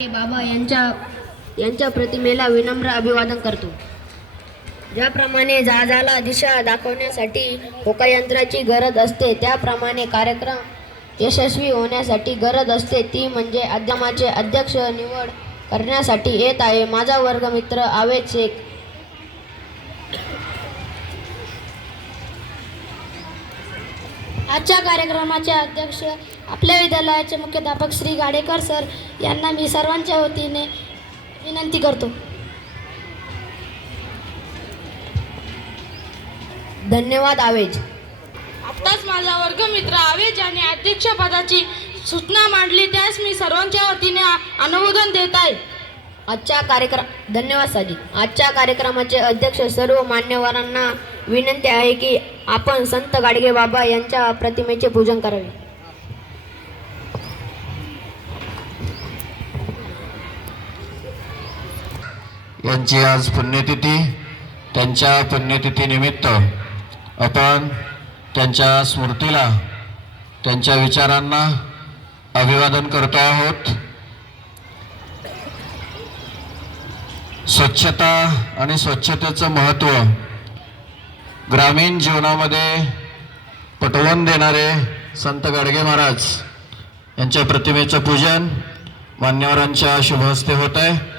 बाबा यांच्या यांच्या प्रतिमेला विनम्र अभिवादन करतो. ज्याप्रमाणे जहाजाला दिशा दाखवण्यासाठी होकायंत्राची गरज असते त्याप्रमाणे कार्यक्रम यशस्वी होण्यासाठी गरज असते. ती म्हणजे अध्यमाचे अध्यक्ष निवड करण्यासाठी येत आहे. माझा वर्गमित्र आवेद शेख. आजच्या कार्यक्रमाचे अध्यक्ष आपल्या विद्यालयाचे मुख्याध्यापक श्री गाडेकर सर यांना मी सर्वांच्या वतीने विनंती करतो. धन्यवाद आवेज. आत्ताच माझा वर्गमित्र आवेज यांनी अध्यक्षपदाची सूचना मांडली त्यास मी सर्वांच्या वतीने अनुमोदन देत आहे. आजच्या कार्यक्रम धन्यवाद साजी. आजच्या कार्यक्रमाचे अध्यक्ष सर्व मान्यवरांना विनंती आहे की आपण संत गाडगे बाबा यांच्या प्रतिमेचे पूजन करावे. यांची आज पुण्यतिथी त्यांच्या पुण्यतिथीनिमित्त आपण त्यांच्या स्मृतीला त्यांच्या विचारांना अभिवादन करतो आहोत. स्वच्छता आणि स्वच्छतेचं महत्त्व ग्रामीण जीवनामध्ये पटवून देणारे संत गाडगे महाराज यांच्या प्रतिमेचं पूजन मान्यवरांच्या शुभ हस्ते होत आहे